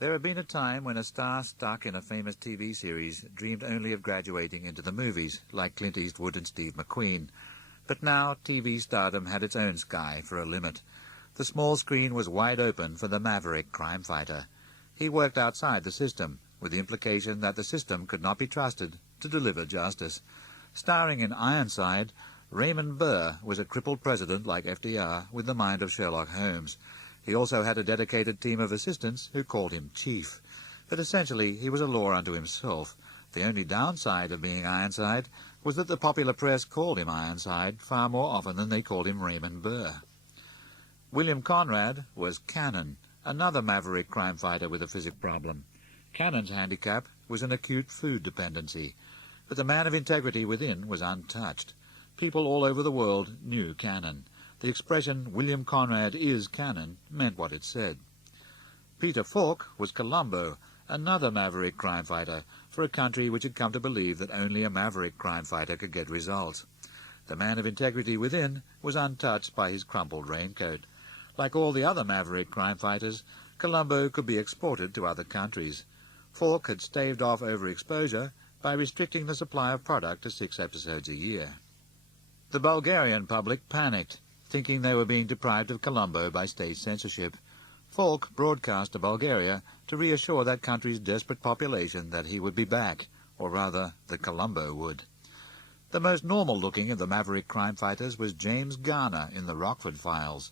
There had been a time when a star stuck in a famous TV series dreamed only of graduating into the movies, like Clint Eastwood and Steve McQueen. But now TV stardom had its own sky for a limit. The small screen was wide open for the maverick crime fighter. He worked outside the system, with the implication that the system could not be trusted to deliver justice. Starring in Ironside, Raymond Burr was a crippled president like FDR with the mind of Sherlock Holmes. He also had a dedicated team of assistants who called him Chief. But essentially he was a law unto himself. The only downside of being Ironside was that the popular press called him Ironside far more often than they called him Raymond Burr. William Conrad was Cannon, another maverick crime fighter with a physical problem. Cannon's handicap was an acute food dependency, but the man of integrity within was untouched. People all over the world knew Cannon. The expression, William Conrad is Cannon, meant what it said. Peter Falk was Colombo, another maverick crime fighter, for a country which had come to believe that only a maverick crime fighter could get results. The man of integrity within was untouched by his crumpled raincoat. Like all the other maverick crime fighters, Colombo could be exported to other countries. Falk had staved off overexposure by restricting the supply of product to 6 episodes a year. The Bulgarian public panicked, thinking they were being deprived of Colombo by state censorship. Falk broadcast to Bulgaria to reassure that country's desperate population that he would be back, or rather, that Colombo would. The most normal-looking of the maverick crime fighters was James Garner in the Rockford Files.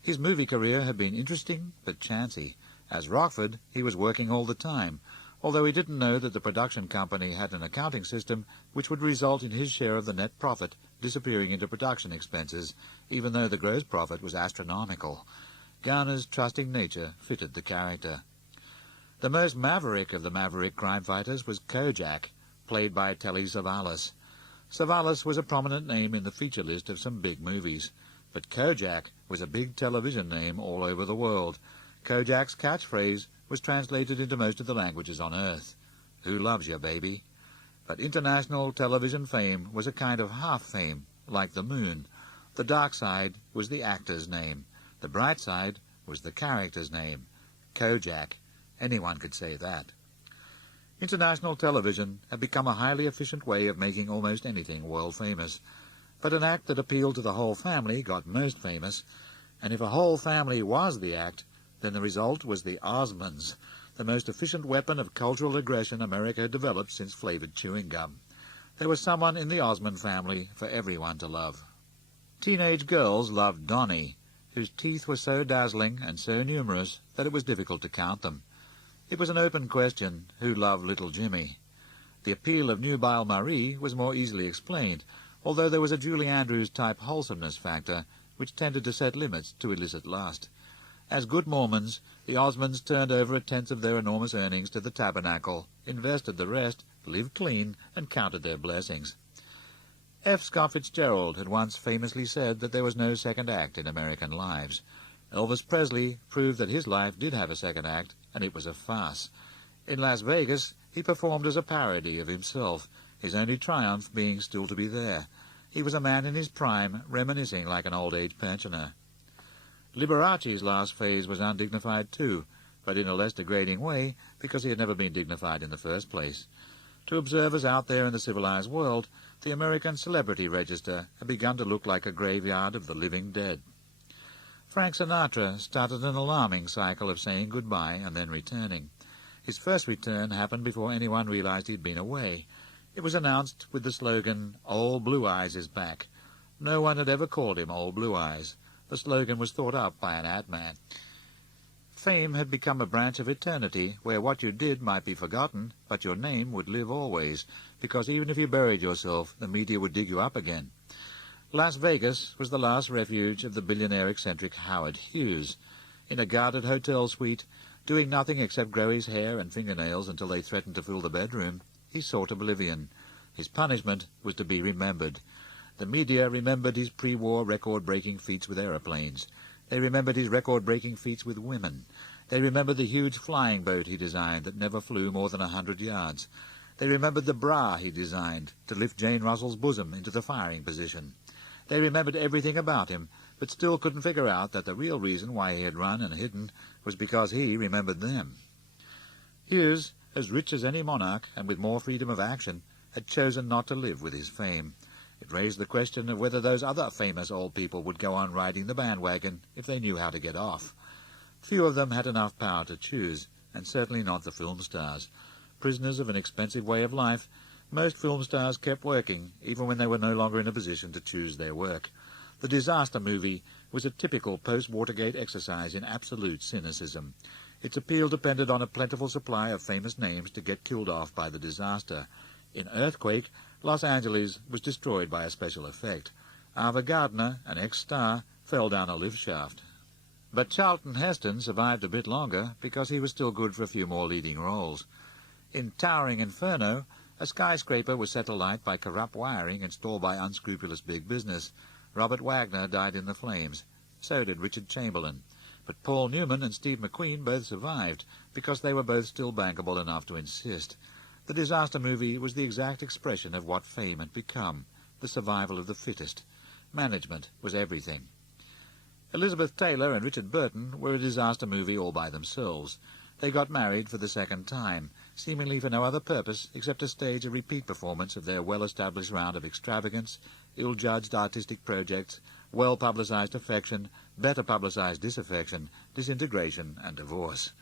His movie career had been interesting but chancy. As Rockford, he was working all the time, although he didn't know that the production company had an accounting system which would result in his share of the net profit disappearing into production expenses, even though the gross profit was astronomical. Garner's trusting nature fitted the character. The most maverick of the maverick crime fighters was Kojak, played by Telly Savalas. Savalas was a prominent name in the feature list of some big movies, but Kojak was a big television name all over the world. Kojak's catchphrase was translated into most of the languages on Earth. Who loves you, baby? But international television fame was a kind of half fame, like the moon. The dark side was the actor's name. The bright side was the character's name. Kojak. Anyone could say that. International television had become a highly efficient way of making almost anything world-famous. But an act that appealed to the whole family got most famous, and if a whole family was the act, then the result was the Osmonds, the most efficient weapon of cultural aggression America had developed since flavored chewing gum. There was someone in the Osmond family for everyone to love. Teenage girls loved Donnie, whose teeth were so dazzling and so numerous that it was difficult to count them. It was an open question who loved little Jimmy. The appeal of Nubile Marie was more easily explained, although there was a Julie Andrews-type wholesomeness factor which tended to set limits to illicit lust. As good Mormons, the Osmonds turned over 1/10 of their enormous earnings to the tabernacle, invested the rest, lived clean, and counted their blessings. F. Scott Fitzgerald had once famously said that there was no second act in American lives. Elvis Presley proved that his life did have a second act, and it was a farce. In Las Vegas, he performed as a parody of himself, his only triumph being still to be there. He was a man in his prime, reminiscing like an old-age pensioner. Liberace's last phase was undignified too, but in a less degrading way, because he had never been dignified in the first place. To observers out there in the civilized world, the American celebrity register had begun to look like a graveyard of the living dead. Frank Sinatra started an alarming cycle of saying goodbye and then returning. His first return happened before anyone realized he'd been away. It was announced with the slogan, "Old Blue Eyes is back." No one had ever called him Old Blue Eyes. The slogan was thought up by an ad man. Fame had become a branch of eternity where what you did might be forgotten, but your name would live always, because even if you buried yourself, the media would dig you up again. Las Vegas was the last refuge of the billionaire-eccentric Howard Hughes. In a guarded hotel suite, doing nothing except grow his hair and fingernails until they threatened to fill the bedroom, he sought oblivion. His punishment was to be remembered. The media remembered his pre-war record-breaking feats with aeroplanes. They remembered his record-breaking feats with women. They remembered the huge flying boat he designed that never flew more than 100 yards. They remembered the bra he designed to lift Jane Russell's bosom into the firing position. They remembered everything about him, but still couldn't figure out that the real reason why he had run and hidden was because he remembered them. Hughes, as rich as any monarch and with more freedom of action, had chosen not to live with his fame. It raised the question of whether those other famous old people would go on riding the bandwagon if they knew how to get off. Few of them had enough power to choose, and certainly not the film stars. Prisoners of an expensive way of life, most film stars kept working, even when they were no longer in a position to choose their work. The disaster movie was a typical post-Watergate exercise in absolute cynicism. Its appeal depended on a plentiful supply of famous names to get killed off by the disaster. In Earthquake, Los Angeles was destroyed by a special effect. Ava Gardner, an ex-star, fell down a lift shaft. But Charlton Heston survived a bit longer because he was still good for a few more leading roles. In Towering Inferno, a skyscraper was set alight by corrupt wiring installed by unscrupulous big business. Robert Wagner died in the flames. So did Richard Chamberlain. But Paul Newman and Steve McQueen both survived because they were both still bankable enough to insist. The disaster movie was the exact expression of what fame had become, the survival of the fittest. Management was everything. Elizabeth Taylor and Richard Burton were a disaster movie all by themselves. They got married for the second time, seemingly for no other purpose except to stage a repeat performance of their well-established round of extravagance, ill-judged artistic projects, well-publicized affection, better-publicized disaffection, disintegration, and divorce.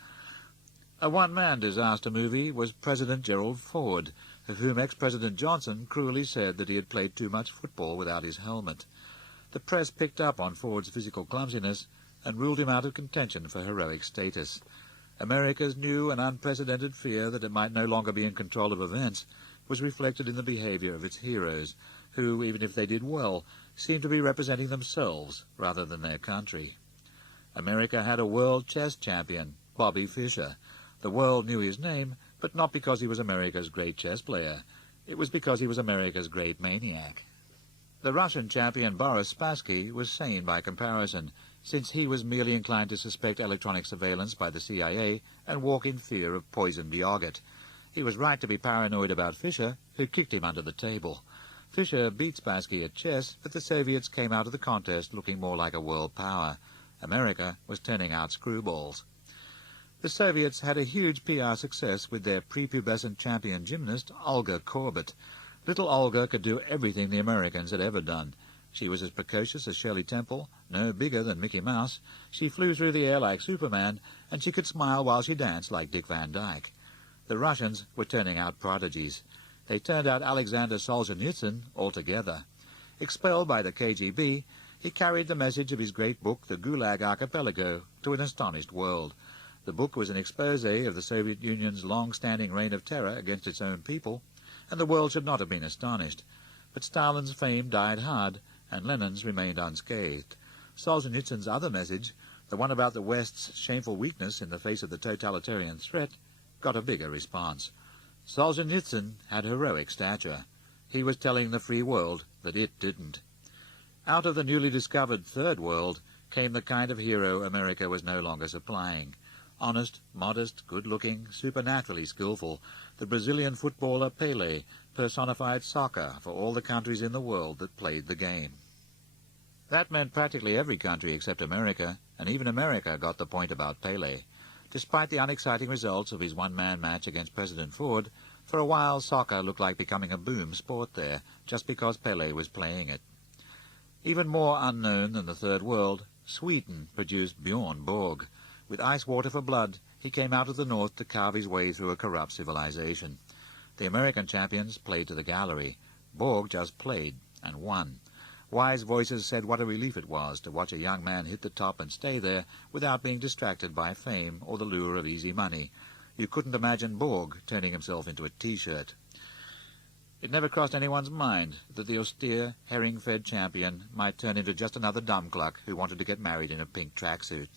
A one-man disaster movie was President Gerald Ford, of whom ex-President Johnson cruelly said that he had played too much football without his helmet. The press picked up on Ford's physical clumsiness and ruled him out of contention for heroic status. America's new and unprecedented fear that it might no longer be in control of events was reflected in the behavior of its heroes, who, even if they did well, seemed to be representing themselves rather than their country. America had a world chess champion, Bobby Fischer. The world knew his name, but not because he was America's great chess player. It was because he was America's great maniac. The Russian champion Boris Spassky was sane by comparison, since he was merely inclined to suspect electronic surveillance by the CIA and walk in fear of poisoned yogurt. He was right to be paranoid about Fischer, who kicked him under the table. Fischer beat Spassky at chess, but the Soviets came out of the contest looking more like a world power. America was turning out screwballs. The Soviets had a huge PR success with their prepubescent champion gymnast, Olga Korbut. Little Olga could do everything the Americans had ever done. She was as precocious as Shirley Temple, no bigger than Mickey Mouse. She flew through the air like Superman, and she could smile while she danced like Dick Van Dyke. The Russians were turning out prodigies. They turned out Alexander Solzhenitsyn altogether. Expelled by the KGB, he carried the message of his great book, The Gulag Archipelago, to an astonished world. The book was an expose of the Soviet Union's long-standing reign of terror against its own people, and the world should not have been astonished. But Stalin's fame died hard, and Lenin's remained unscathed. Solzhenitsyn's other message, the one about the West's shameful weakness in the face of the totalitarian threat, got a bigger response. Solzhenitsyn had heroic stature. He was telling the free world that it didn't. Out of the newly discovered Third World came the kind of hero America was no longer supplying. Honest, modest, good-looking, supernaturally skillful, the Brazilian footballer Pele personified soccer for all the countries in the world that played the game. That meant practically every country except America, and even America got the point about Pele. Despite the unexciting results of his one-man match against President Ford, for a while soccer looked like becoming a boom sport there, just because Pele was playing it. Even more unknown than the Third World, Sweden produced Bjorn Borg. With ice water for blood, he came out of the north to carve his way through a corrupt civilization. The American champions played to the gallery. Borg just played, and won. Wise voices said what a relief it was to watch a young man hit the top and stay there without being distracted by fame or the lure of easy money. You couldn't imagine Borg turning himself into a T-shirt. It never crossed anyone's mind that the austere, herring-fed champion might turn into just another dumb cluck who wanted to get married in a pink tracksuit.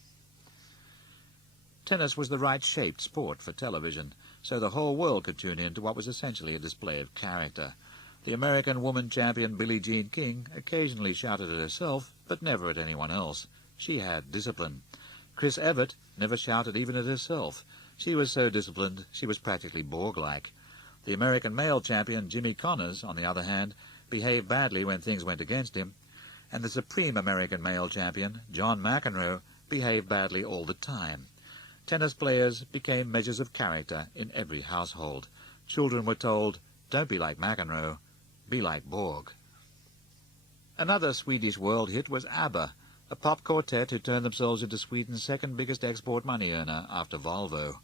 Tennis was the right-shaped sport for television, so the whole world could tune in to what was essentially a display of character. The American woman champion Billie Jean King occasionally shouted at herself, but never at anyone else. She had discipline. Chris Evert never shouted even at herself. She was so disciplined she was practically Borg-like. The American male champion Jimmy Connors, on the other hand, behaved badly when things went against him, and the supreme American male champion, John McEnroe, behaved badly all the time. Tennis players became measures of character in every household. Children were told, "Don't be like McEnroe, be like Borg." Another Swedish world hit was Abba, a pop quartet who turned themselves into Sweden's second biggest export money earner after Volvo.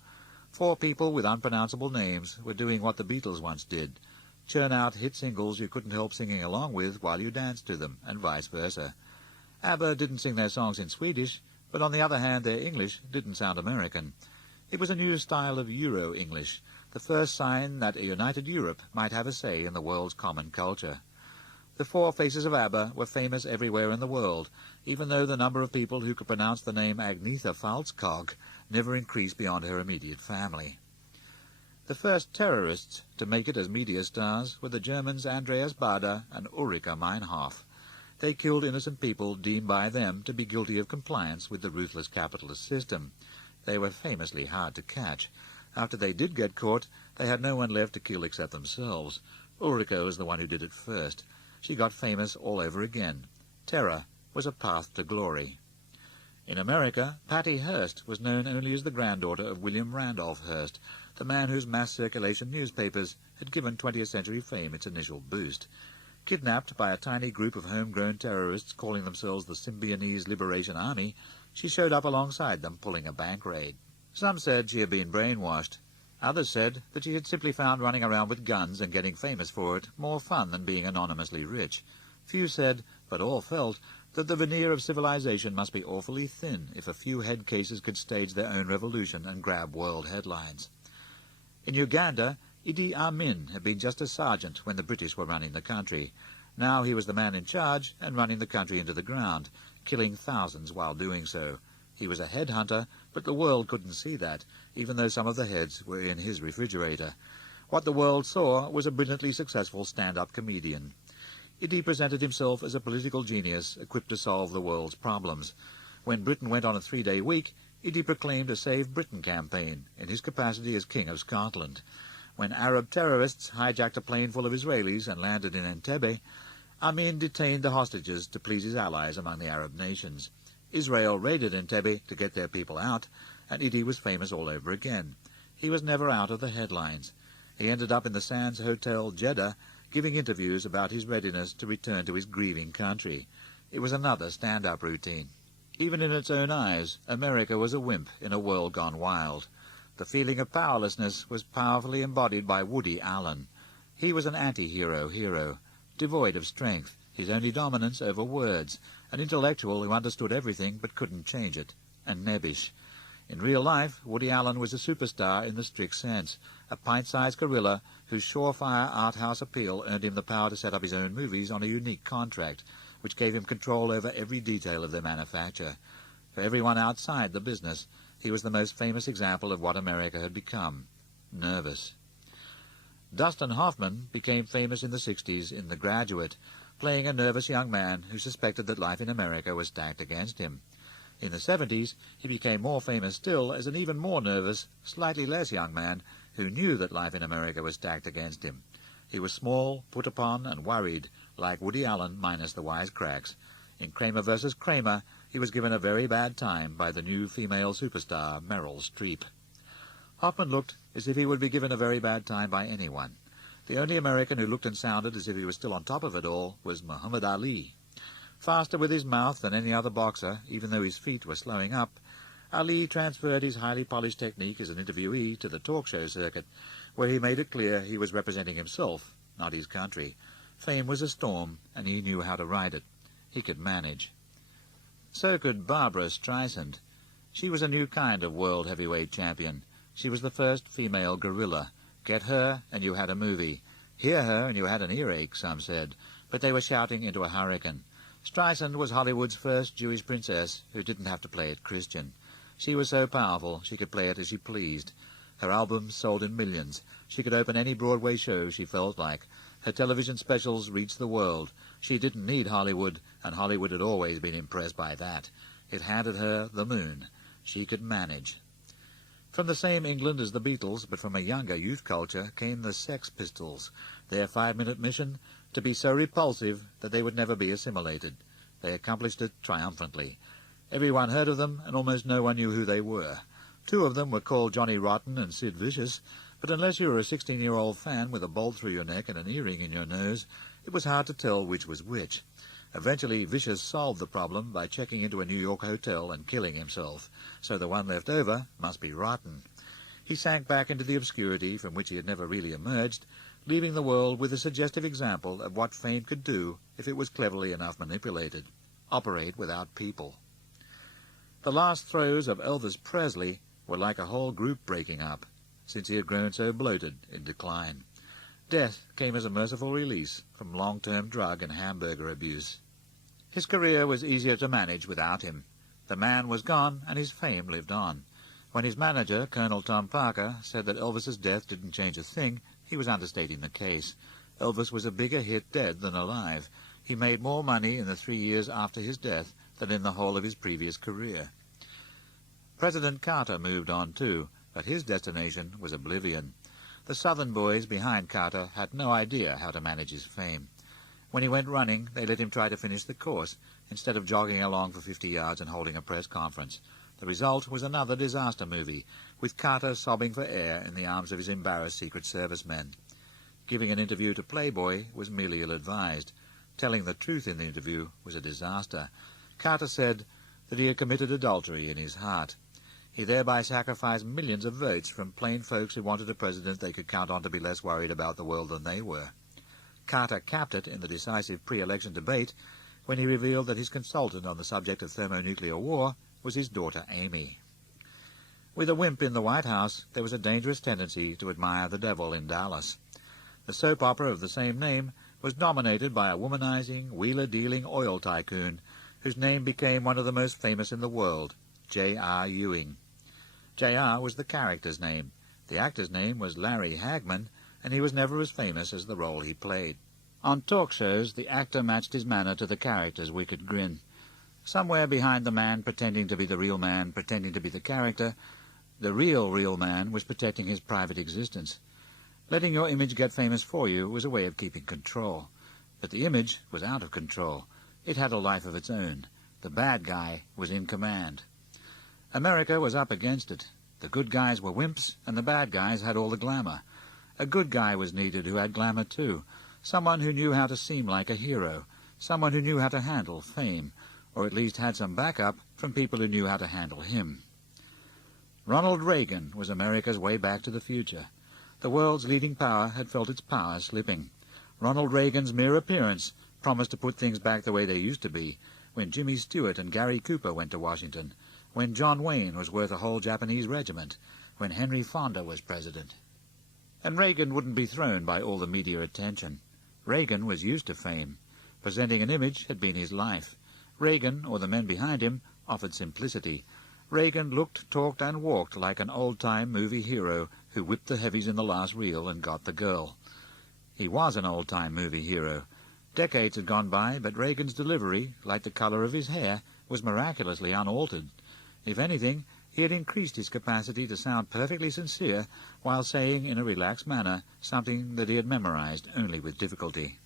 4 people with unpronounceable names were doing what the Beatles once did, churn out hit singles you couldn't help singing along with while you danced to them, and vice versa. Abba didn't sing their songs in Swedish, but on the other hand their English didn't sound American. It was a new style of Euro-English, the first sign that a united Europe might have a say in the world's common culture. The 4 faces of Abba were famous everywhere in the world, even though the number of people who could pronounce the name Agnetha Falskog never increased beyond her immediate family. The first terrorists to make it as media stars were the Germans Andreas Baader and Ulrika Meinhof. They killed innocent people deemed by them to be guilty of compliance with the ruthless capitalist system. They were famously hard to catch. After they did get caught, they had no one left to kill except themselves. Ulrika was the one who did it first. She got famous all over again. Terror was a path to glory. In America, Patty Hearst was known only as the granddaughter of William Randolph Hearst, the man whose mass circulation newspapers had given 20th century fame its initial boost. Kidnapped by a tiny group of homegrown terrorists calling themselves the Symbionese Liberation Army, she showed up alongside them pulling a bank raid. Some said she had been brainwashed. Others said that she had simply found running around with guns and getting famous for it more fun than being anonymously rich. Few said, but all felt, that the veneer of civilization must be awfully thin if a few head cases could stage their own revolution and grab world headlines. In Uganda, Idi Amin had been just a sergeant when the British were running the country. Now he was the man in charge and running the country into the ground, killing thousands while doing so. He was a headhunter, but the world couldn't see that, even though some of the heads were in his refrigerator. What the world saw was a brilliantly successful stand-up comedian. Idi presented himself as a political genius equipped to solve the world's problems. When Britain went on a 3-day week, Idi proclaimed a Save Britain campaign in his capacity as King of Scotland. When Arab terrorists hijacked a plane full of Israelis and landed in Entebbe, Amin detained the hostages to please his allies among the Arab nations. Israel raided Entebbe to get their people out, and Idi was famous all over again. He was never out of the headlines. He ended up in the Sands Hotel, Jeddah, giving interviews about his readiness to return to his grieving country. It was another stand-up routine. Even in its own eyes, America was a wimp in a world gone wild. The feeling of powerlessness was powerfully embodied by Woody Allen. He was an anti-hero hero, devoid of strength, his only dominance over words, an intellectual who understood everything but couldn't change it, and nebbish. In real life, Woody Allen was a superstar in the strict sense, a pint-sized gorilla whose surefire art house appeal earned him the power to set up his own movies on a unique contract, which gave him control over every detail of their manufacture. For everyone outside the business, he was the most famous example of what America had become, nervous. Dustin Hoffman became famous in the 60s in The Graduate, playing a nervous young man who suspected that life in America was stacked against him. In the 70s, he became more famous still as an even more nervous, slightly less young man who knew that life in America was stacked against him. He was small, put upon, and worried, like Woody Allen minus the wisecracks. In Kramer vs. Kramer, he was given a very bad time by the new female superstar, Meryl Streep. Hoffman looked as if he would be given a very bad time by anyone. The only American who looked and sounded as if he was still on top of it all was Muhammad Ali. Faster with his mouth than any other boxer, even though his feet were slowing up, Ali transferred his highly polished technique as an interviewee to the talk show circuit, where he made it clear he was representing himself, not his country. Fame was a storm, and he knew how to ride it. He could manage. So could Barbra Streisand. She was a new kind of world heavyweight champion. She was the first female gorilla. Get her, and you had a movie. Hear her, and you had an earache, some said, but they were shouting into a hurricane. Streisand was Hollywood's first Jewish princess who didn't have to play it Christian. She was so powerful she could play it as she pleased. Her albums sold in millions. She could open any Broadway show she felt like. Her television specials reached the world. She didn't need Hollywood, and Hollywood had always been impressed by that. It handed her the moon. She could manage. From the same England as the Beatles, but from a younger youth culture, came the Sex Pistols. Their 5-minute mission, to be so repulsive that they would never be assimilated. They accomplished it triumphantly. Everyone heard of them, and almost no one knew who they were. Two of them were called Johnny Rotten and Sid Vicious, but unless you were a 16-year-old fan with a bolt through your neck and an earring in your nose, it was hard to tell which was which. Eventually, Vicious solved the problem by checking into a New York hotel and killing himself, so the one left over must be Rotten. He sank back into the obscurity from which he had never really emerged, leaving the world with a suggestive example of what fame could do if it was cleverly enough manipulated. Operate without people. The last throes of Elvis Presley were like a whole group breaking up, since he had grown so bloated in decline. Death came as a merciful release from long-term drug and hamburger abuse. His career was easier to manage without him. The man was gone, and his fame lived on. When his manager, Colonel Tom Parker, said that Elvis's death didn't change a thing, he was understating the case. Elvis was a bigger hit dead than alive. He made more money in the 3 years after his death than in the whole of his previous career. President Carter moved on too, but his destination was oblivion. The Southern boys behind Carter had no idea how to manage his fame. When he went running, they let him try to finish the course, instead of jogging along for 50 yards and holding a press conference. The result was another disaster movie, with Carter sobbing for air in the arms of his embarrassed Secret Service men. Giving an interview to Playboy was merely ill-advised. Telling the truth in the interview was a disaster. Carter said that he had committed adultery in his heart. He thereby sacrificed millions of votes from plain folks who wanted a president they could count on to be less worried about the world than they were. Carter capped it in the decisive pre-election debate when he revealed that his consultant on the subject of thermonuclear war was his daughter Amy. With a wimp in the White House, there was a dangerous tendency to admire the devil in Dallas. The soap opera of the same name was dominated by a womanizing, wheeler-dealing oil tycoon whose name became one of the most famous in the world, J.R. Ewing. J.R. was the character's name. The actor's name was Larry Hagman, and he was never as famous as the role he played. On talk shows, the actor matched his manner to the character's wicked grin. Somewhere behind the man pretending to be the real man, pretending to be the character, the real man was protecting his private existence. Letting your image get famous for you was a way of keeping control. But the image was out of control. It had a life of its own. The bad guy was in command. America was up against it. The good guys were wimps, and the bad guys had all the glamour. A good guy was needed who had glamour too. Someone who knew how to seem like a hero. Someone who knew how to handle fame, or at least had some backup from people who knew how to handle him. Ronald Reagan was America's way back to the future. The world's leading power had felt its power slipping. Ronald Reagan's mere appearance promised to put things back the way they used to be, when Jimmy Stewart and Gary Cooper went to Washington, when John Wayne was worth a whole Japanese regiment, when Henry Fonda was president. And Reagan wouldn't be thrown by all the media attention. Reagan was used to fame. Presenting an image had been his life. Reagan, or the men behind him, offered simplicity. Reagan looked, talked, and walked like an old-time movie hero who whipped the heavies in the last reel and got the girl. He was an old-time movie hero. Decades had gone by, but Reagan's delivery, like the color of his hair, was miraculously unaltered. If anything, he had increased his capacity to sound perfectly sincere while saying in a relaxed manner something that he had memorized only with difficulty.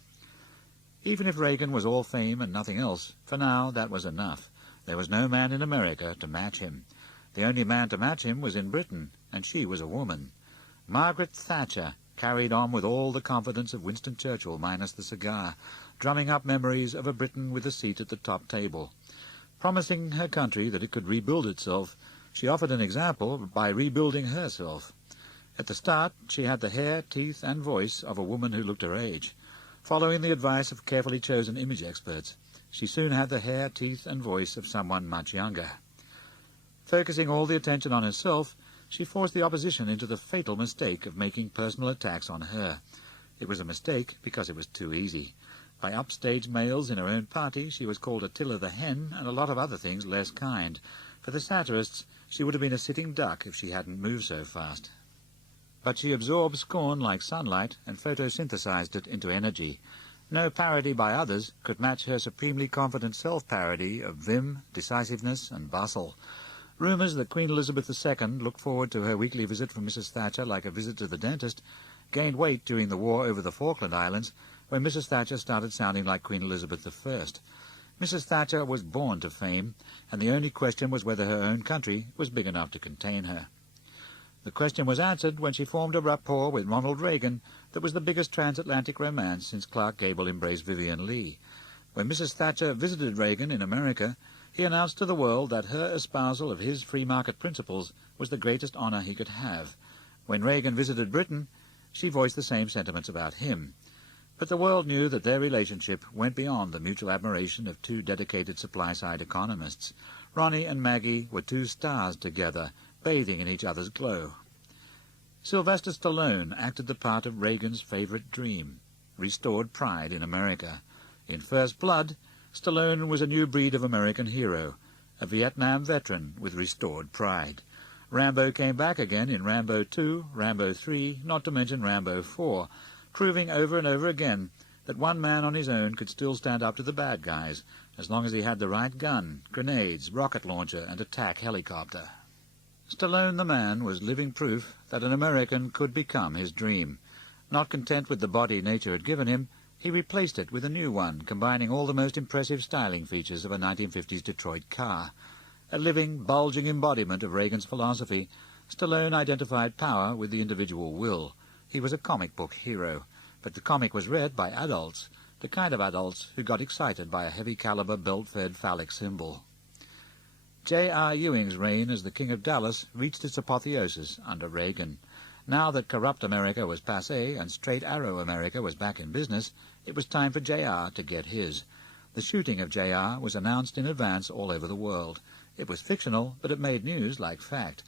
Even if Reagan was all fame and nothing else, for now that was enough. There was no man in America to match him. The only man to match him was in Britain, and she was a woman. Margaret Thatcher carried on with all the confidence of Winston Churchill minus the cigar, drumming up memories of a Britain with a seat at the top table. Promising her country that it could rebuild itself, she offered an example by rebuilding herself. At the start, she had the hair, teeth, and voice of a woman who looked her age. Following the advice of carefully chosen image experts, she soon had the hair, teeth, and voice of someone much younger. Focusing all the attention on herself, she forced the opposition into the fatal mistake of making personal attacks on her. It was a mistake because it was too easy. By upstage males in her own party, she was called Attila the Hen and a lot of other things less kind. For the satirists, she would have been a sitting duck if she hadn't moved so fast. But she absorbed scorn like sunlight and photosynthesized it into energy. No parody by others could match her supremely confident self-parody of vim, decisiveness, and bustle. Rumours that Queen Elizabeth II looked forward to her weekly visit from Mrs. Thatcher like a visit to the dentist gained weight during the war over the Falkland Islands, when Mrs. Thatcher started sounding like Queen Elizabeth I. Mrs. Thatcher was born to fame, and the only question was whether her own country was big enough to contain her. The question was answered when she formed a rapport with Ronald Reagan that was the biggest transatlantic romance since Clark Gable embraced Vivian Leigh. When Mrs. Thatcher visited Reagan in America, he announced to the world that her espousal of his free market principles was the greatest honor he could have. When Reagan visited Britain, she voiced the same sentiments about him. But the world knew that their relationship went beyond the mutual admiration of two dedicated supply-side economists. Ronnie and Maggie were two stars together, bathing in each other's glow. Sylvester Stallone acted the part of Reagan's favorite dream, restored pride in America. In First Blood, Stallone was a new breed of American hero, a Vietnam veteran with restored pride. Rambo came back again in Rambo 2, Rambo 3, not to mention Rambo 4, proving over and over again that one man on his own could still stand up to the bad guys, as long as he had the right gun, grenades, rocket launcher, and attack helicopter. Stallone the man was living proof that an American could become his dream. Not content with the body nature had given him, he replaced it with a new one, combining all the most impressive styling features of a 1950s Detroit car. A living, bulging embodiment of Reagan's philosophy, Stallone identified power with the individual will. He was a comic book hero, but the comic was read by adults, the kind of adults who got excited by a heavy-caliber, belt-fed phallic symbol. J.R. Ewing's reign as the King of Dallas reached its apotheosis under Reagan. Now that corrupt America was passé and straight-arrow America was back in business, it was time for J.R. to get his. The shooting of J.R. was announced in advance all over the world. It was fictional, but it made news like fact.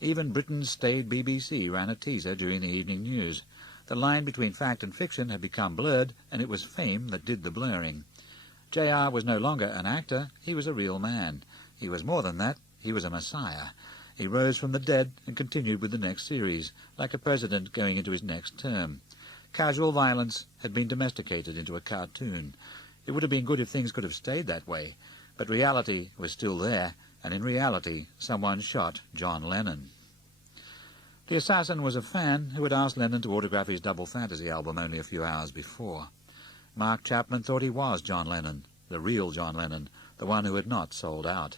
Even Britain's staid BBC ran a teaser during the evening news. The line between fact and fiction had become blurred, and it was fame that did the blurring. J.R. was no longer an actor, he was a real man. He was more than that, he was a messiah. He rose from the dead and continued with the next series, like a president going into his next term. Casual violence had been domesticated into a cartoon. It would have been good if things could have stayed that way, but reality was still there, and in reality someone shot John Lennon. The assassin was a fan who had asked Lennon to autograph his Double Fantasy album only a few hours before. Mark Chapman thought he was John Lennon, the real John Lennon, the one who had not sold out.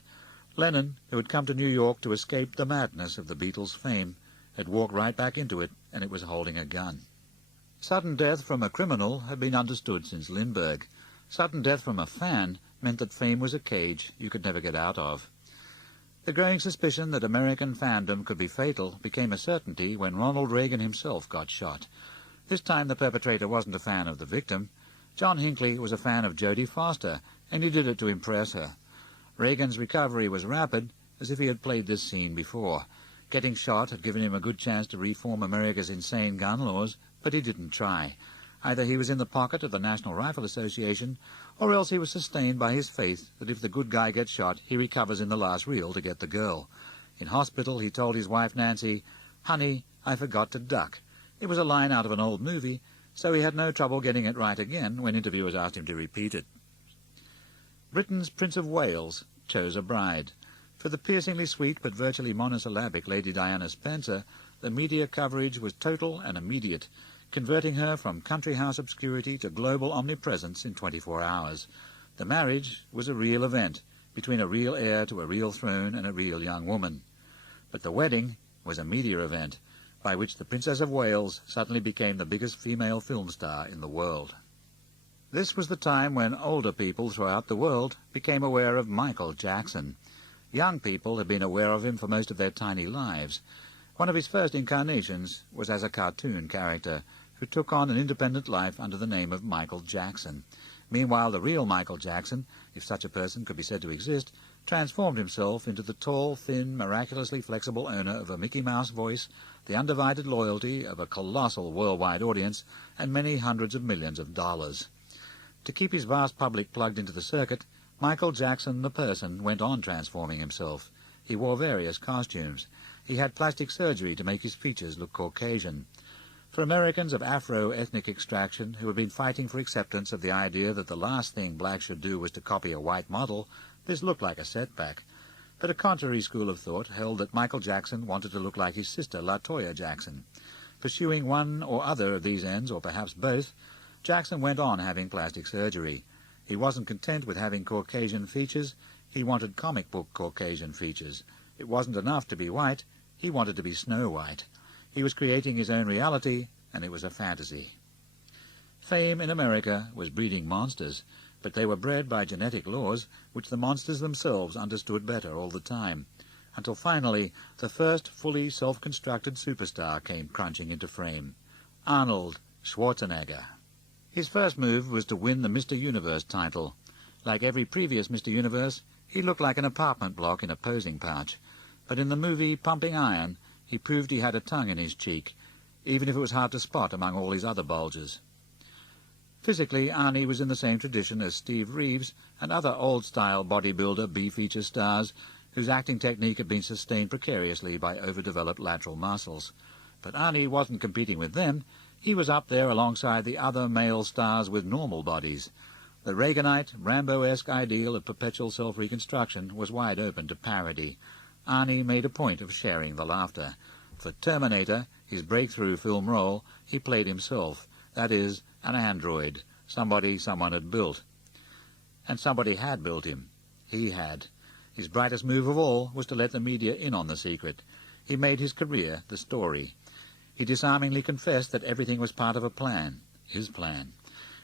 Lennon, who had come to New York to escape the madness of the Beatles' fame, had walked right back into it, and it was holding a gun. Sudden death from a criminal had been understood since Lindbergh. Sudden death from a fan meant that fame was a cage you could never get out of. The growing suspicion that American fandom could be fatal became a certainty when Ronald Reagan himself got shot. This time the perpetrator wasn't a fan of the victim. John Hinckley was a fan of Jodie Foster, and he did it to impress her. Reagan's recovery was rapid, as if he had played this scene before. Getting shot had given him a good chance to reform America's insane gun laws, but he didn't try. Either he was in the pocket of the National Rifle Association, or else he was sustained by his faith that if the good guy gets shot, he recovers in the last reel to get the girl. In hospital, he told his wife Nancy, "Honey, I forgot to duck." It was a line out of an old movie, so he had no trouble getting it right again when interviewers asked him to repeat it. Britain's Prince of Wales chose a bride. For the piercingly sweet but virtually monosyllabic Lady Diana Spencer, the media coverage was total and immediate, converting her from country house obscurity to global omnipresence in 24 hours. The marriage was a real event, between a real heir to a real throne and a real young woman. But the wedding was a media event, by which the Princess of Wales suddenly became the biggest female film star in the world. This was the time when older people throughout the world became aware of Michael Jackson. Young people had been aware of him for most of their tiny lives. One of his first incarnations was as a cartoon character, who took on an independent life under the name of Michael Jackson. Meanwhile, the real Michael Jackson, if such a person could be said to exist, transformed himself into the tall, thin, miraculously flexible owner of a Mickey Mouse voice, the undivided loyalty of a colossal worldwide audience, and many hundreds of millions of dollars. To keep his vast public plugged into the circuit, Michael Jackson the person went on transforming himself. He wore various costumes. He had plastic surgery to make his features look Caucasian. For Americans of Afro-ethnic extraction who had been fighting for acceptance of the idea that the last thing blacks should do was to copy a white model, this looked like a setback. But a contrary school of thought held that Michael Jackson wanted to look like his sister, LaToya Jackson. Pursuing one or other of these ends, or perhaps both, Jackson went on having plastic surgery. He wasn't content with having Caucasian features. He wanted comic book Caucasian features. It wasn't enough to be white. He wanted to be Snow White. He was creating his own reality, and it was a fantasy. Fame in America was breeding monsters, but they were bred by genetic laws which the monsters themselves understood better all the time, until finally the first fully self-constructed superstar came crunching into frame. Arnold Schwarzenegger. His first move was to win the Mr. Universe title. Like every previous Mr. Universe, he looked like an apartment block in a posing pouch, but in the movie Pumping Iron, he proved he had a tongue in his cheek, even if it was hard to spot among all his other bulges. Physically, Arnie was in the same tradition as Steve Reeves and other old-style bodybuilder B-feature stars whose acting technique had been sustained precariously by overdeveloped lateral muscles. But Arnie wasn't competing with them. He was up there alongside the other male stars with normal bodies. The Reaganite, Rambo-esque ideal of perpetual self-reconstruction was wide open to parody. Arnie made a point of sharing the laughter. For Terminator, his breakthrough film role, he played himself, that is, an android, somebody someone had built. And somebody had built him. He had. His brightest move of all was to let the media in on the secret. He made his career the story. He disarmingly confessed that everything was part of a plan, his plan.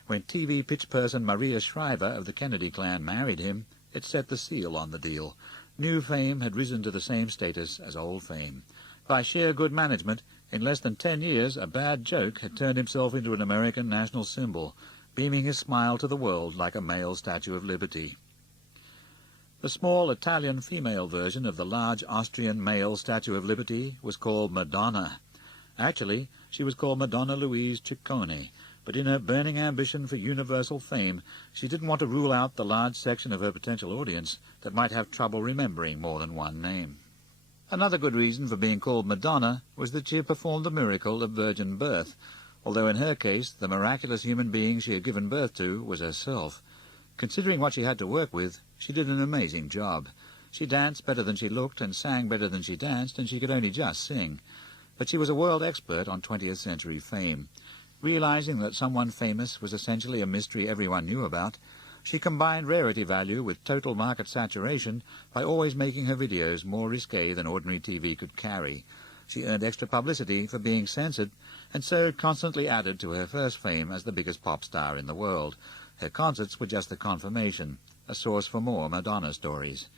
When TV pitch person Maria Shriver of the Kennedy clan married him, it set the seal on the deal. New fame had risen to the same status as old fame. By sheer good management, in less than 10 years, a bad joke had turned himself into an American national symbol, beaming his smile to the world like a male Statue of Liberty. The small Italian female version of the large Austrian male Statue of Liberty was called Madonna. Actually, she was called Madonna Louise Ciccone, but in her burning ambition for universal fame, she didn't want to rule out the large section of her potential audience that might have trouble remembering more than one name. Another good reason for being called Madonna was that she had performed the miracle of virgin birth, although in her case the miraculous human being she had given birth to was herself. Considering what she had to work with, she did an amazing job. She danced better than she looked and sang better than she danced, and she could only just sing. But she was a world expert on 20th century fame. Realizing that someone famous was essentially a mystery everyone knew about, she combined rarity value with total market saturation by always making her videos more risque than ordinary TV could carry. She earned extra publicity for being censored, and so constantly added to her first fame as the biggest pop star in the world. Her concerts were just the confirmation, a source for more Madonna stories.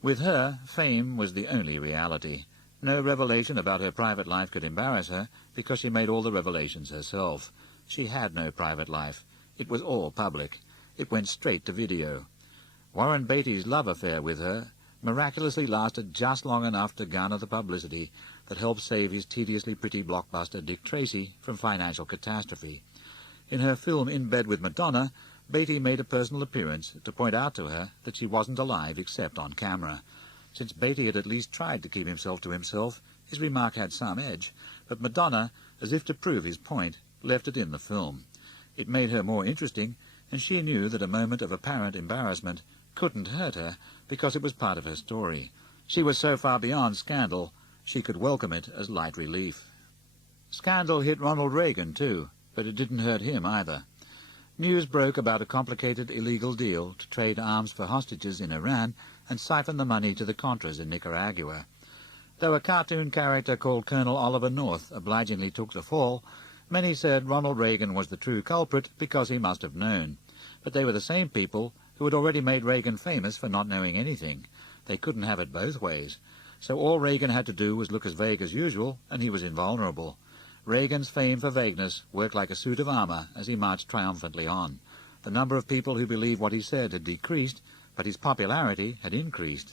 With her, fame was the only reality. No revelation about her private life could embarrass her, because she made all the revelations herself. She had no private life. It was all public. It went straight to video. Warren Beatty's love affair with her miraculously lasted just long enough to garner the publicity that helped save his tediously pretty blockbuster Dick Tracy from financial catastrophe. In her film In Bed with Madonna, Beatty made a personal appearance to point out to her that she wasn't alive except on camera. Since Beatty had at least tried to keep himself to himself, his remark had some edge, but Madonna, as if to prove his point, left it in the film. It made her more interesting, and she knew that a moment of apparent embarrassment couldn't hurt her because it was part of her story. She was so far beyond scandal, she could welcome it as light relief. Scandal hit Ronald Reagan, too, but it didn't hurt him either. News broke about a complicated illegal deal to trade arms for hostages in Iran and siphon the money to the Contras in Nicaragua. Though a cartoon character called Colonel Oliver North obligingly took the fall, many said Ronald Reagan was the true culprit because he must have known. But they were the same people who had already made Reagan famous for not knowing anything. They couldn't have it both ways. So all Reagan had to do was look as vague as usual, and he was invulnerable. Reagan's fame for vagueness worked like a suit of armor as he marched triumphantly on. The number of people who believed what he said had decreased, but his popularity had increased.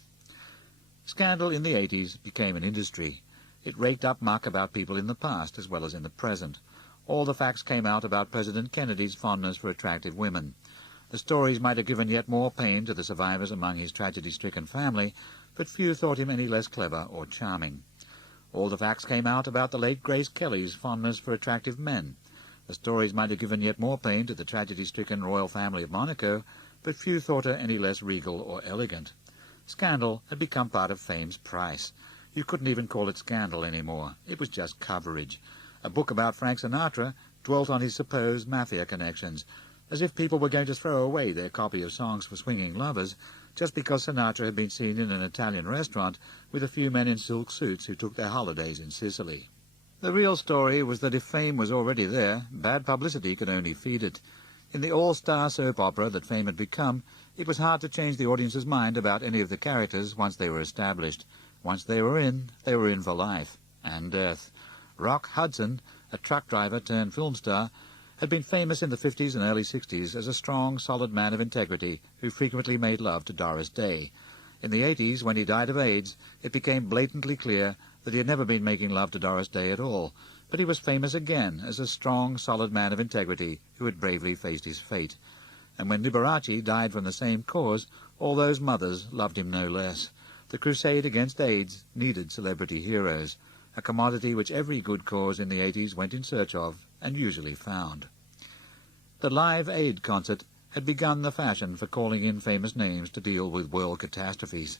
Scandal in the 80s became an industry. It raked up muck about people in the past as well as in the present. All the facts came out about President Kennedy's fondness for attractive women. The stories might have given yet more pain to the survivors among his tragedy-stricken family, but few thought him any less clever or charming. All the facts came out about the late Grace Kelly's fondness for attractive men. The stories might have given yet more pain to the tragedy-stricken royal family of Monaco, but few thought her any less regal or elegant. Scandal had become part of fame's price. You couldn't even call it scandal anymore. It was just coverage. A book about Frank Sinatra dwelt on his supposed mafia connections. as if people were going to throw away their copy of Songs for Swinging Lovers just because Sinatra had been seen in an Italian restaurant with a few men in silk suits who took their holidays in Sicily. The real story was that if fame was already there, bad publicity could only feed it. In the all-star soap opera that fame had become, it was hard to change the audience's mind about any of the characters once they were established. Once they were in for life and death. Rock Hudson, a truck driver turned film star, had been famous in the 50s and early 60s as a strong, solid man of integrity who frequently made love to Doris Day. In the 80s, when he died of AIDS, it became blatantly clear that he had never been making love to Doris Day at all, but he was famous again as a strong, solid man of integrity who had bravely faced his fate. And when Liberace died from the same cause, all those mothers loved him no less. The crusade against AIDS needed celebrity heroes, a commodity which every good cause in the 80s went in search of and usually found. The Live Aid concert had begun the fashion for calling in famous names to deal with world catastrophes.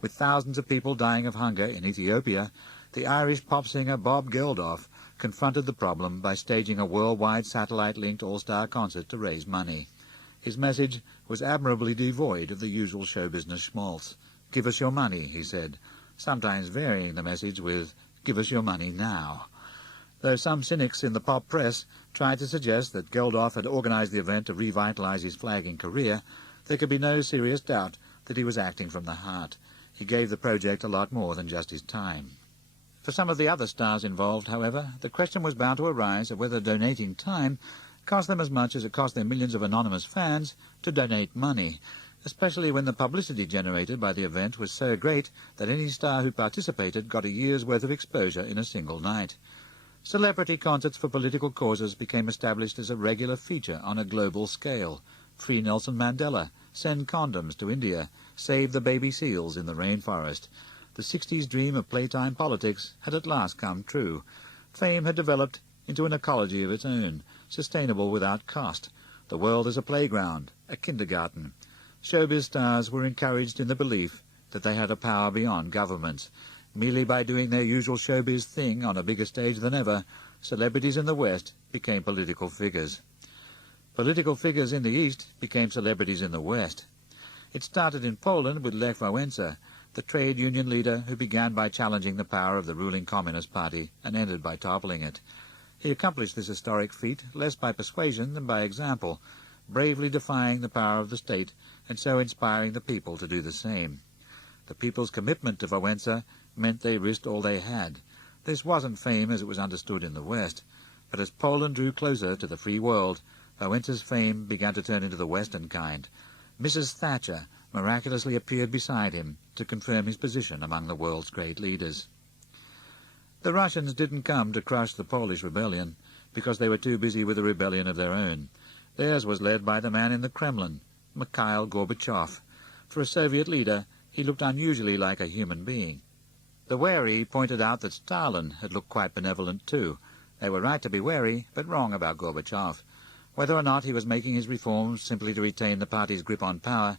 With thousands of people dying of hunger in Ethiopia, the Irish pop singer Bob Geldof confronted the problem by staging a worldwide satellite-linked all-star concert to raise money. His message was admirably devoid of the usual show business schmaltz. "Give us your money," he said, sometimes varying the message with, "Give us your money now." Though some cynics in the pop press tried to suggest that Geldof had organized the event to revitalize his flagging career, there could be no serious doubt that he was acting from the heart. He gave the project a lot more than just his time. For some of the other stars involved, however, the question was bound to arise of whether donating time cost them as much as it cost their millions of anonymous fans to donate money, especially when the publicity generated by the event was so great that any star who participated got a year's worth of exposure in a single night. Celebrity concerts for political causes became established as a regular feature on a global scale. Free Nelson Mandela, send condoms to India, save the baby seals in the rainforest. The 60s dream of playtime politics had at last come true. Fame had developed into an ecology of its own, sustainable without cost. The world as a playground, a kindergarten. Showbiz stars were encouraged in the belief that they had a power beyond governments. Merely by doing their usual showbiz thing on a bigger stage than ever, celebrities in the West became political figures. Political figures in the East became celebrities in the West. It started in Poland with Lech Wałęsa, the trade union leader who began by challenging the power of the ruling Communist Party and ended by toppling it. He accomplished this historic feat less by persuasion than by example, bravely defying the power of the state and so inspiring the people to do the same. The people's commitment to Wałęsa meant they risked all they had. This wasn't fame as it was understood in the West, but as Poland drew closer to the free world, Wałęsa's fame began to turn into the Western kind. Mrs. Thatcher miraculously appeared beside him to confirm his position among the world's great leaders. The Russians didn't come to crush the Polish rebellion because they were too busy with a rebellion of their own. Theirs was led by the man in the Kremlin, Mikhail Gorbachev. For a Soviet leader, he looked unusually like a human being. The wary pointed out that Stalin had looked quite benevolent too. They were right to be wary, but wrong about Gorbachev. Whether or not he was making his reforms simply to retain the party's grip on power,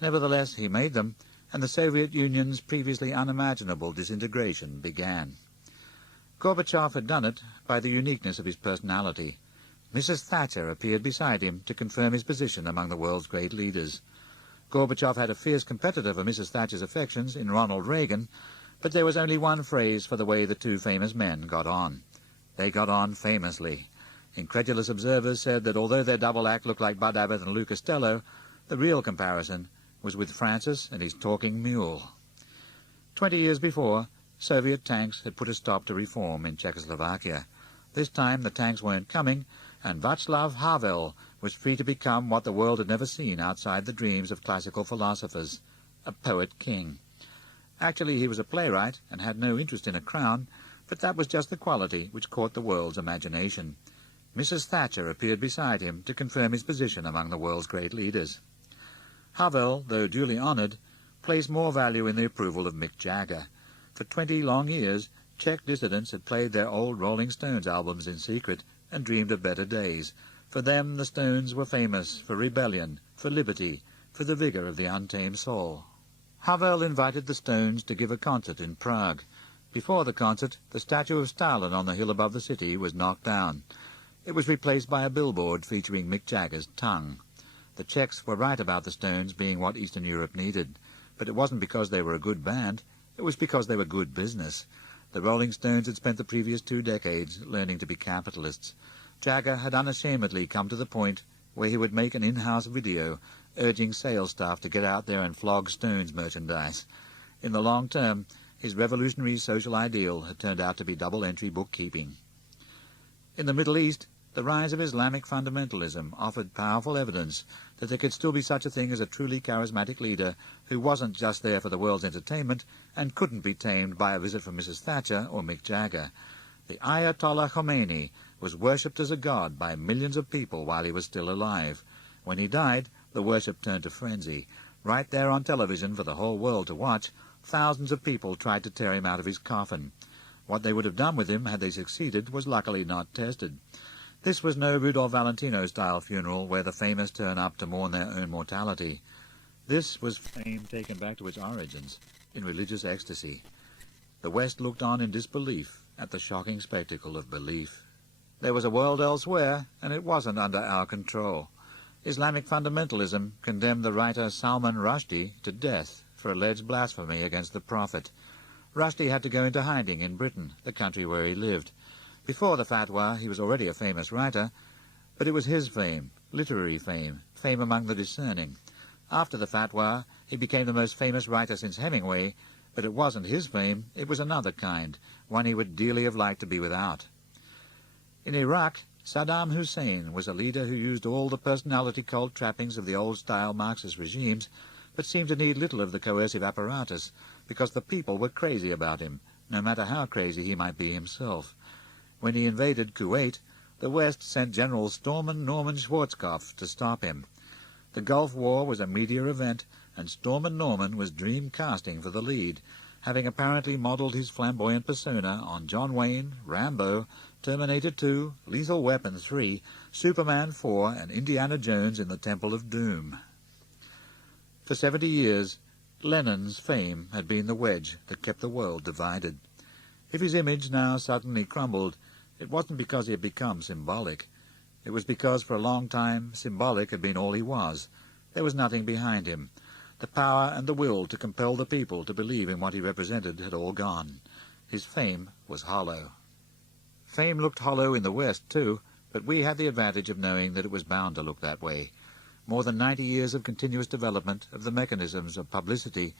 nevertheless he made them, and the Soviet Union's previously unimaginable disintegration began. Gorbachev had done it by the uniqueness of his personality. Mrs. Thatcher appeared beside him to confirm his position among the world's great leaders. Gorbachev had a fierce competitor for Mrs. Thatcher's affections in Ronald Reagan, but there was only one phrase for the way the two famous men got on. They got on famously. Incredulous observers said that although their double act looked like Bud Abbott and Lou Costello, the real comparison was with Francis and his talking mule. 20 years before, Soviet tanks had put a stop to reform in Czechoslovakia. This time the tanks weren't coming, and Václav Havel was free to become what the world had never seen outside the dreams of classical philosophers, a poet king. Actually, he was a playwright and had no interest in a crown, but that was just the quality which caught the world's imagination. Mrs. Thatcher appeared beside him to confirm his position among the world's great leaders. Havel, though duly honoured, placed more value in the approval of Mick Jagger. For 20 long years, Czech dissidents had played their old Rolling Stones albums in secret and dreamed of better days. For them, the Stones were famous for rebellion, for liberty, for the vigour of the untamed soul. Havel invited the Stones to give a concert in Prague. Before the concert, the statue of Stalin on the hill above the city was knocked down. It was replaced by a billboard featuring Mick Jagger's tongue. The Czechs were right about the Stones being what Eastern Europe needed, but it wasn't because they were a good band, it was because they were good business. The Rolling Stones had spent the previous 2 decades learning to be capitalists. Jagger had unashamedly come to the point where he would make an in-house video urging sales staff to get out there and flog Stones merchandise. In the long term, his revolutionary social ideal had turned out to be double-entry bookkeeping. In the Middle East, the rise of Islamic fundamentalism offered powerful evidence that there could still be such a thing as a truly charismatic leader who wasn't just there for the world's entertainment and couldn't be tamed by a visit from Mrs. Thatcher or Mick Jagger. The Ayatollah Khomeini was worshipped as a god by millions of people while he was still alive. When he died, the worship turned to frenzy. Right there on television for the whole world to watch, thousands of people tried to tear him out of his coffin. What they would have done with him had they succeeded was luckily not tested. This was no Rudolph Valentino-style funeral where the famous turn up to mourn their own mortality. This was fame taken back to its origins, in religious ecstasy. The West looked on in disbelief at the shocking spectacle of belief. There was a world elsewhere, and it wasn't under our control. Islamic fundamentalism condemned the writer Salman Rushdie to death for alleged blasphemy against the Prophet. Rushdie had to go into hiding in Britain, the country where he lived. Before the fatwa, he was already a famous writer, but it was his fame, literary fame, fame among the discerning. After the fatwa, he became the most famous writer since Hemingway, but it wasn't his fame, it was another kind, one he would dearly have liked to be without. In Iraq, Saddam Hussein was a leader who used all the personality cult trappings of the old-style Marxist regimes, but seemed to need little of the coercive apparatus, because the people were crazy about him, no matter how crazy he might be himself. When he invaded Kuwait, the West sent Generals Storm Norman Schwarzkopf to stop him. The Gulf War was a media event, and Storm Norman was dream casting for the lead, having apparently modelled his flamboyant persona on John Wayne, Rambo, Terminator 2, Lethal Weapon 3, Superman 4, and Indiana Jones in the Temple of Doom. For 70 years, Lennon's fame had been the wedge that kept the world divided. If his image now suddenly crumbled, it wasn't because he had become symbolic. It was because for a long time symbolic had been all he was. There was nothing behind him. The power and the will to compel the people to believe in what he represented had all gone. His fame was hollow. Fame looked hollow in the West, too, but we had the advantage of knowing that it was bound to look that way. More than 90 years of continuous development of the mechanisms of publicity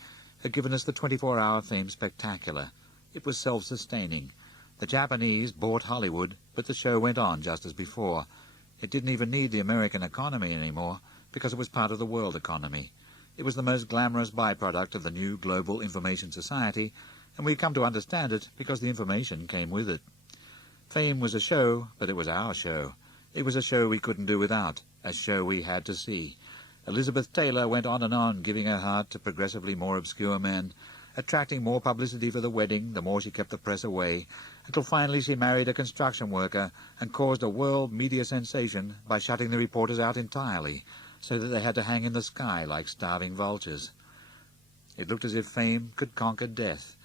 had given us the 24-hour Fame Spectacular. It was self-sustaining. The Japanese bought Hollywood, but the show went on just as before. It didn't even need the American economy anymore, because it was part of the world economy. It was the most glamorous byproduct of the new global information society, and we'd come to understand it because the information came with it. Fame was a show, but it was our show. It was a show we couldn't do without, a show we had to see. Elizabeth Taylor went on, giving her heart to progressively more obscure men, attracting more publicity for the wedding the more she kept the press away, until finally she married a construction worker and caused a world media sensation by shutting the reporters out entirely, so that they had to hang in the sky like starving vultures. It looked as if fame could conquer death.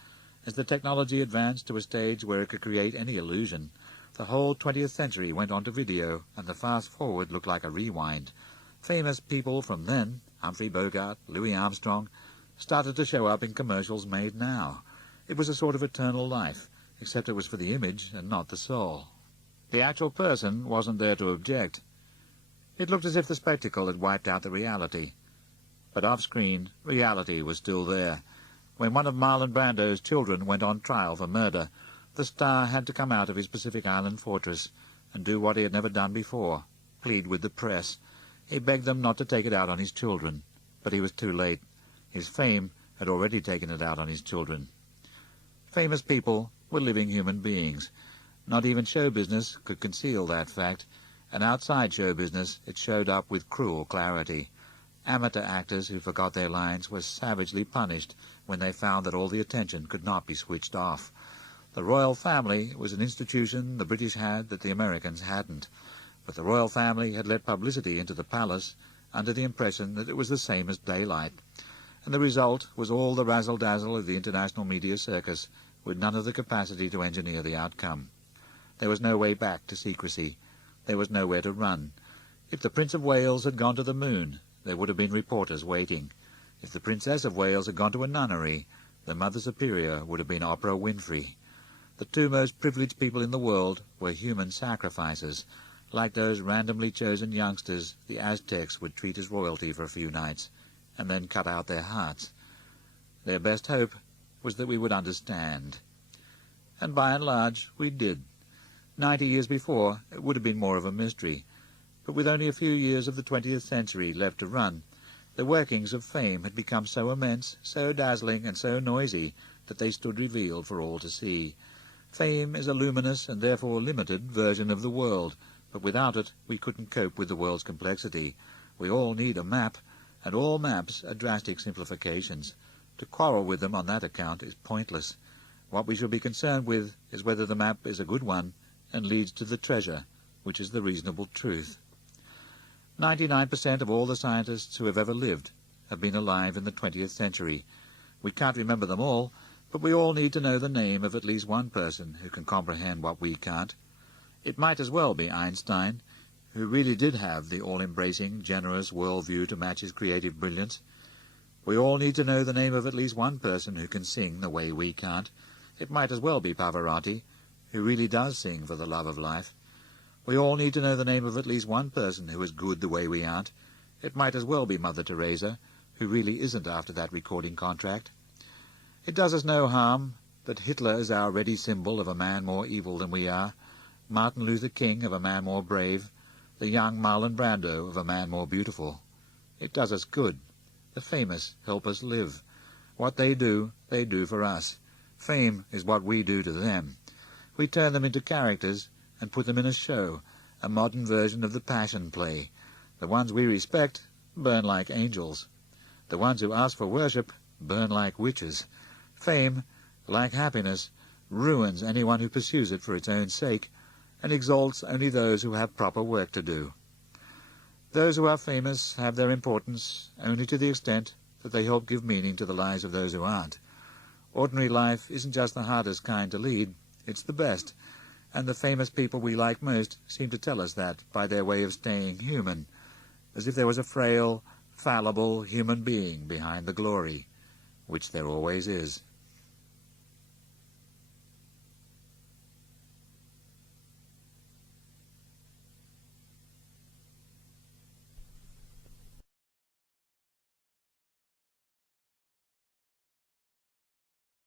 As the technology advanced to a stage where it could create any illusion, the whole 20th century went on to video, and the fast-forward looked like a rewind. Famous people from then, Humphrey Bogart, Louis Armstrong, started to show up in commercials made now. It was a sort of eternal life, except it was for the image and not the soul. The actual person wasn't there to object. It looked as if the spectacle had wiped out the reality. But off-screen, reality was still there. When one of Marlon Brando's children went on trial for murder, the star had to come out of his Pacific Island fortress and do what he had never done before, plead with the press. He begged them not to take it out on his children, but he was too late. His fame had already taken it out on his children. Famous people were living human beings. Not even show business could conceal that fact, and outside show business it showed up with cruel clarity. Amateur actors who forgot their lines were savagely punished when they found that all the attention could not be switched off. The royal family was an institution the British had that the Americans hadn't, but the royal family had let publicity into the palace under the impression that it was the same as daylight, and the result was all the razzle-dazzle of the international media circus, with none of the capacity to engineer the outcome. There was no way back to secrecy. there was nowhere to run. If the Prince of Wales had gone to the moon, there would have been reporters waiting. If the Princess of Wales had gone to a nunnery, the Mother Superior would have been Oprah Winfrey. The two most privileged people in the world were human sacrifices. Like those randomly chosen youngsters, the Aztecs would treat as royalty for a few nights, and then cut out their hearts. Their best hope was that we would understand. And by and large, we did. 90 years before, it would have been more of a mystery. But with only a few years of the 20th century left to run, the workings of fame had become so immense, so dazzling, and so noisy that they stood revealed for all to see. Fame is a luminous and therefore limited version of the world, but without it we couldn't cope with the world's complexity. We all need a map, and all maps are drastic simplifications. To quarrel with them on that account is pointless. What we shall be concerned with is whether the map is a good one and leads to the treasure, which is the reasonable truth. 99% of all the scientists who have ever lived have been alive in the 20th century. We can't remember them all, but we all need to know the name of at least one person who can comprehend what we can't. It might as well be Einstein, who really did have the all-embracing, generous world-view to match his creative brilliance. We all need to know the name of at least one person who can sing the way we can't. It might as well be Pavarotti, who really does sing for the love of life. We all need to know the name of at least one person who is good the way we aren't. It might as well be Mother Teresa, who really isn't after that recording contract. It does us no harm that Hitler is our ready symbol of a man more evil than we are, Martin Luther King of a man more brave, the young Marlon Brando of a man more beautiful. It does us good. The famous help us live. What they do for us. Fame is what we do to them. We turn them into characters and put them in a show, a modern version of the Passion Play. The ones we respect burn like angels. The ones who ask for worship burn like witches. Fame, like happiness, ruins anyone who pursues it for its own sake, and exalts only those who have proper work to do. Those who are famous have their importance only to the extent that they help give meaning to the lives of those who aren't. Ordinary life isn't just the hardest kind to lead, it's the best, and the famous people we like most seem to tell us that by their way of staying human, as if there was a frail, fallible human being behind the glory, which there always is.